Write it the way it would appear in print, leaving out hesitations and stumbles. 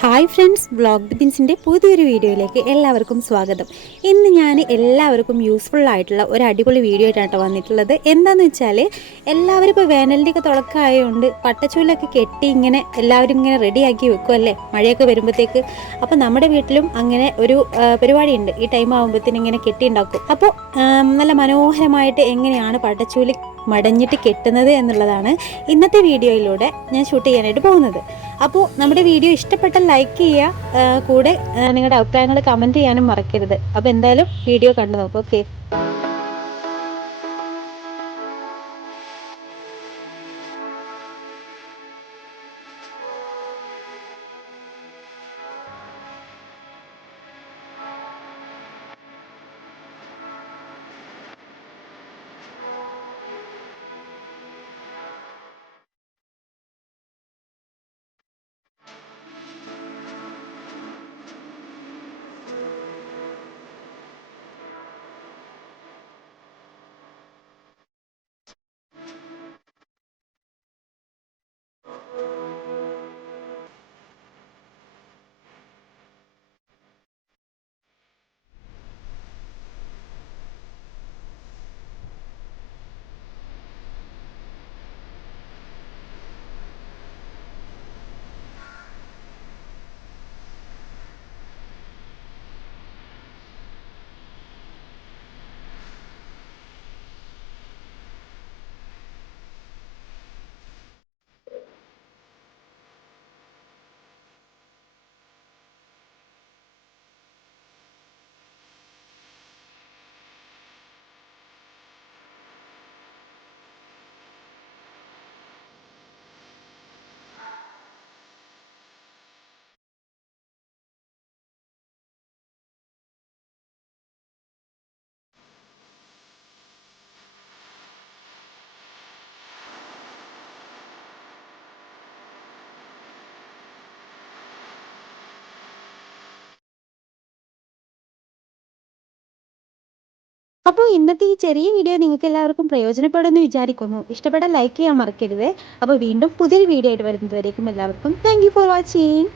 Hi friends, vlog ബിഗിൻസിൻ്റെ പുതിയൊരു വീഡിയോയിലേക്ക് എല്ലാവർക്കും സ്വാഗതം. ഇന്ന് ഞാൻ എല്ലാവർക്കും യൂസ്ഫുൾ ആയിട്ടുള്ള ഒരു അടിപൊളി വീഡിയോ ആയിട്ടാണ് വന്നിട്ടുള്ളത്. എന്താണെന്ന് വെച്ചാൽ എല്ലാവരും ഇപ്പോൾ വേനലിൻ്റെയൊക്കെ തുടക്കമായതുകൊണ്ട് പട്ടച്ചൂലൊക്കെ കെട്ടി ഇങ്ങനെ എല്ലാവരും ഇങ്ങനെ റെഡിയാക്കി വെക്കുമല്ലേ മഴയൊക്കെ വരുമ്പോഴത്തേക്ക്. അപ്പോൾ നമ്മുടെ വീട്ടിലും അങ്ങനെ ഒരു പരിപാടിയുണ്ട്. ഈ ടൈം ആകുമ്പോഴത്തേനും ഇങ്ങനെ കെട്ടിയുണ്ടാക്കും. അപ്പോൾ നല്ല മനോഹരമായിട്ട് എങ്ങനെയാണ് പട്ടച്ചൂല് മടഞ്ഞിട്ട് കെട്ടുന്നത് എന്നുള്ളതാണ് ഇന്നത്തെ വീഡിയോയിലൂടെ ഞാൻ ഷൂട്ട് ചെയ്യാനായിട്ട് പോകുന്നത്. അപ്പോൾ നമ്മുടെ വീഡിയോ ഇഷ്ടപ്പെട്ടാൽ ലൈക്ക് ചെയ്യുക, കൂടെ നിങ്ങളുടെ അഭിപ്രായങ്ങൾ കമൻറ്റ് ചെയ്യാനും മറക്കരുത്. അപ്പോൾ എന്തായാലും വീഡിയോ കണ്ടു നോക്കും. ഓക്കെ. അപ്പോൾ ഇന്നത്തെ ഈ ചെറിയ വീഡിയോ നിങ്ങൾക്ക് എല്ലാവർക്കും പ്രയോജനപ്പെടുമെന്ന് വിചാരിക്കുന്നു. ഇഷ്ടപ്പെട്ടാൽ ലൈക്ക് ചെയ്യാൻ മറക്കരുത്. അപ്പോൾ വീണ്ടും പുതിയൊരു വീഡിയോ ആയിട്ട് വരുന്നതുവരേക്കും എല്ലാവർക്കും താങ്ക് യു ഫോർ വാച്ചിങ്.